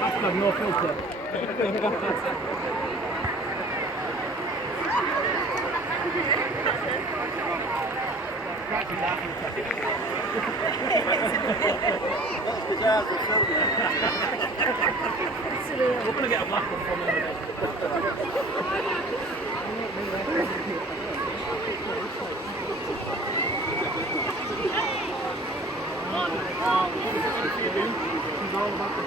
Hashtag no filter. We're going to get a black one from him. She's all about the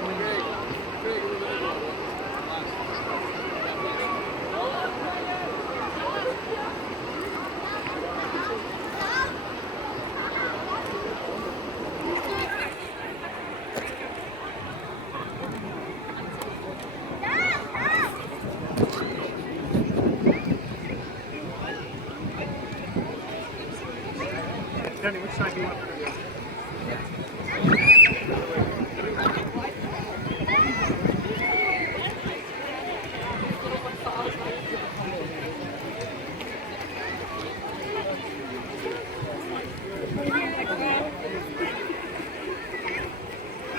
Danny, which side do you want to go?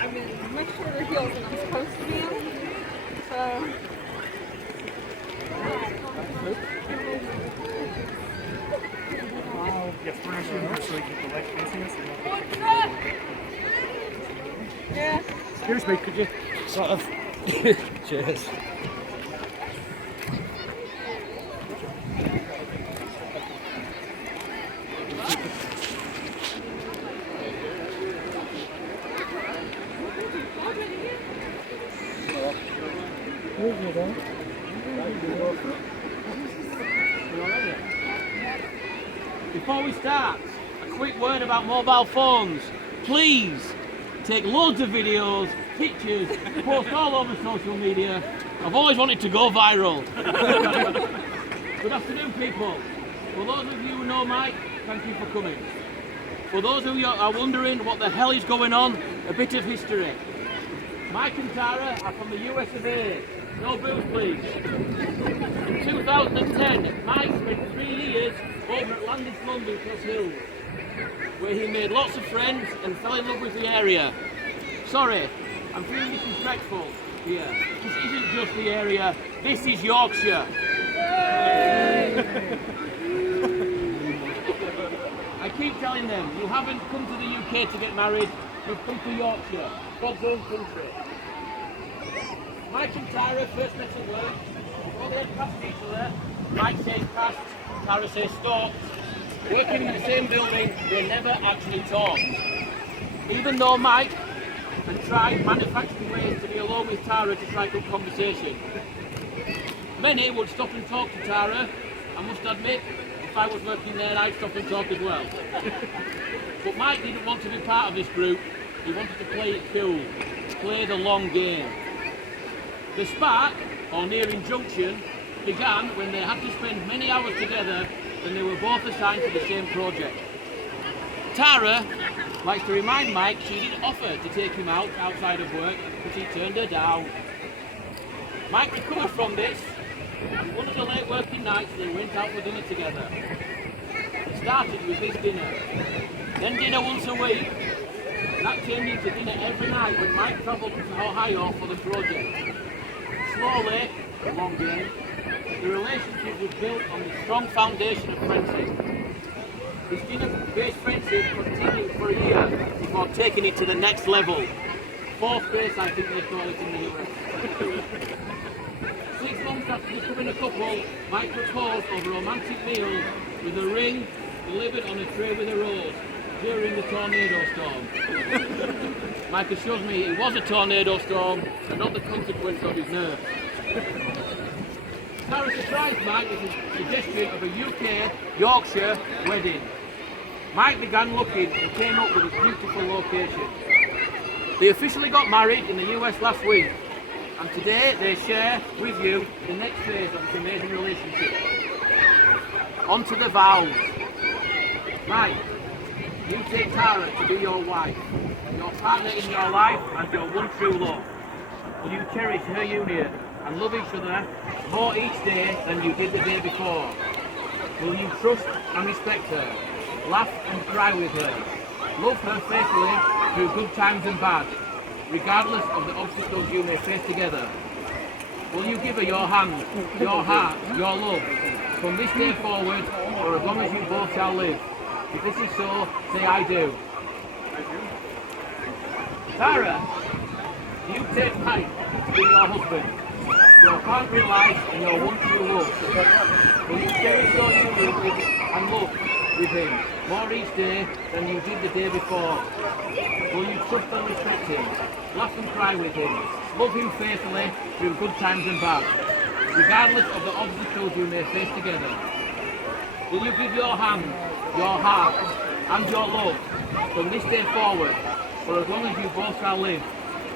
I'm much shorter heels than I'm supposed to be in, so... Get fresh in so you keep the legs facing us. Yeah. Excuse me, could you sort of... Cheers. Before we start, a quick word about mobile phones. Please take loads of videos, pictures, post all over social media. I've always wanted to go viral. Good afternoon, people. For those of you who know Mike, thank you for coming. For those of you who are wondering what the hell is going on, a bit of history. Mike and Tara are from the US of A. No booze, please. In 2010, Mike spent 3 years over at Landis London Cross Hills, where he made lots of friends and fell in love with the area. Sorry, I'm feeling disrespectful here. This isn't just the area, this is Yorkshire. I keep telling them, you haven't come to the UK to get married, you've come to Yorkshire, God's own country. Mike and Tara first met at work. Before they had passed each other, Mike says passed, Tara says stalked. Working in the same building, they never actually talked. Even though Mike had tried manufacturing ways to be alone with Tara to strike up conversation. Many would stop and talk to Tara. I must admit, if I was working there, I'd stop and talk as well. But Mike didn't want to be part of this group. He wanted to play it cool, play the long game. The spark, or near injunction, began when they had to spend many hours together and they were both assigned to the same project. Tara likes to remind Mike she did offer to take him out outside of work, but he turned her down. Mike recovered from this, and one of the late working nights they went out for dinner together. It started with this dinner, then dinner once a week. That turned into dinner every night when Mike travelled to Ohio for the project. Slowly, the long game, The relationship was built on the strong foundation of friendship. This dinner-based friendship continued for a year before taking it to the next level. Fourth base, I think they call it in the US. 6 months after becoming a couple, Mike proposed over a romantic meal with a ring delivered on a tray with a rose during the tornado storm. Mike assures me it was a tornado storm and not the consequence of his nerves. Sarah surprised Mike with a suggestion of a UK Yorkshire wedding. Mike began looking and came up with a beautiful location. They officially got married in the US last week, and today they share with you the next phase of this amazing relationship. On to the vows. Mike, you take Tara to be your wife, your partner in your life and your one true love. Will you cherish her union and love each other more each day than you did the day before? Will you trust and respect her, laugh and cry with her, love her faithfully through good times and bad, regardless of the obstacles you may face together? Will you give her your hand, your heart, your love, from this day forward, or as long as you both shall live? If this is so, say I do. Tara, you take Mike to be your husband, your partner in life and your one true love. Will you cherish your union and love with him more each day than you did the day before? Will you trust and respect him, laugh and cry with him, love him faithfully through good times and bad, regardless of the obstacles you may face together? Will you give your hand, your heart and your love from this day forward, for as long as you both shall live?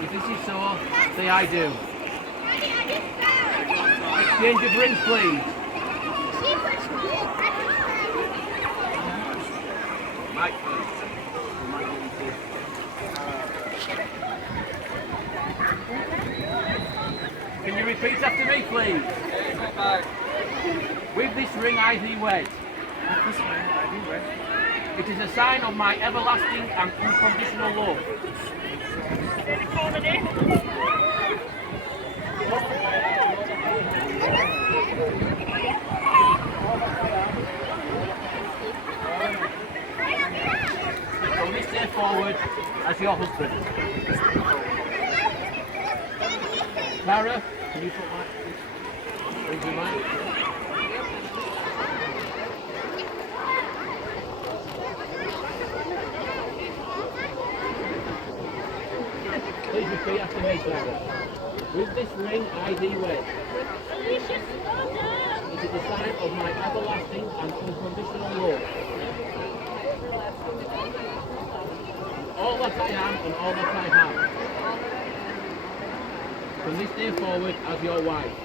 If this is so, say I do. Exchange of rings, please. Mike, can you repeat after me, please? With this ring I thee wed. It is a sign of my everlasting and unconditional love. From this day forward, as your husband. Tara, can you put my rings in mine? Please repeat after me, Sarah. With this ring I thee wed. It is a sign of my everlasting and unconditional love. All that I am and all that I have. From this day forward as your wife.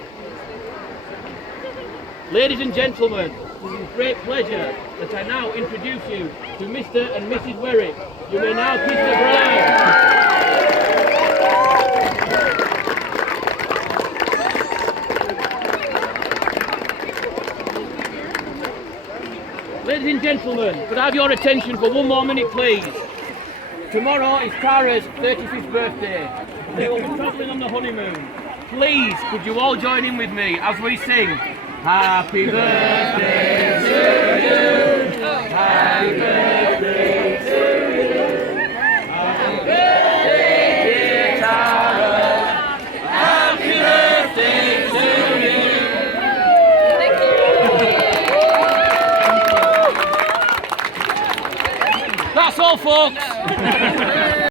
Ladies and gentlemen, it is with great pleasure that I now introduce you to Mr. and Mrs. Werick. You may now kiss the bride. Ladies and gentlemen, could I have your attention for one more minute, please? Tomorrow is Tara's 35th birthday. They will be travelling on the honeymoon. Please, could you all join in with me as we sing Happy Birthday to you, Happy Birthday to you, Happy Birthday dear Tara, Happy Birthday to you. Thank you. That's all, folks.